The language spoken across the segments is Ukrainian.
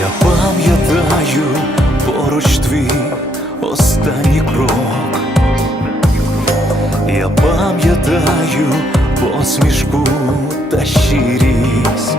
Я пам'ятаю поруч твій останній крок. Я пам'ятаю посмішку та щирість.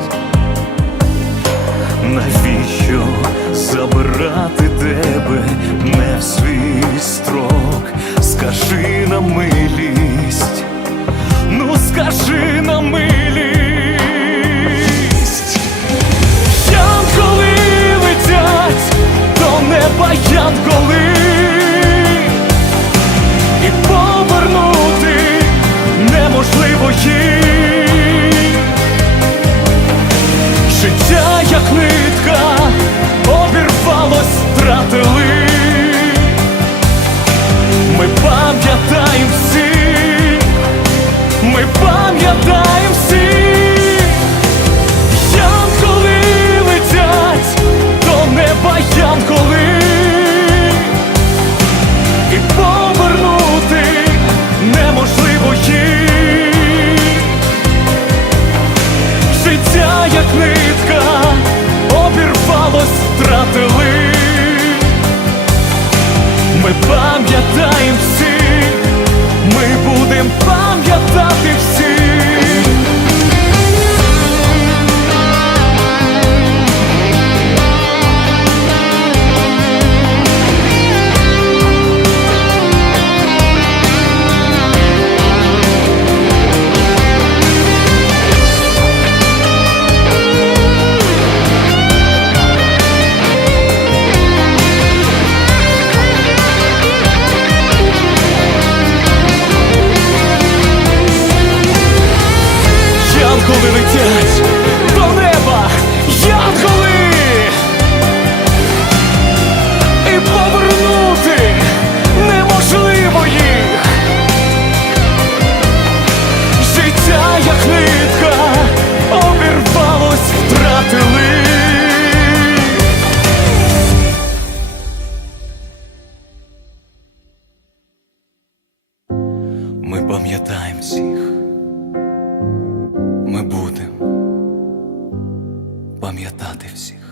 Пам'ятати всіх.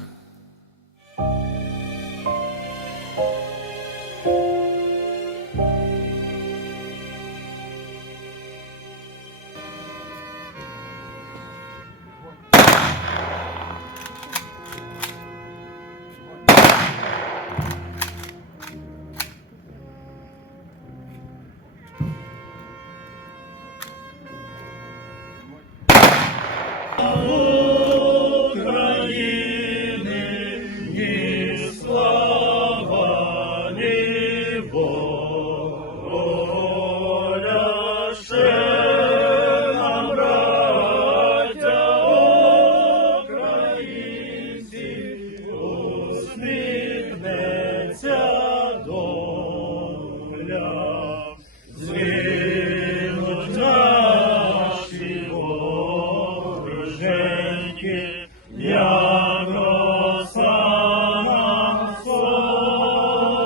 віки, як роса на сонці,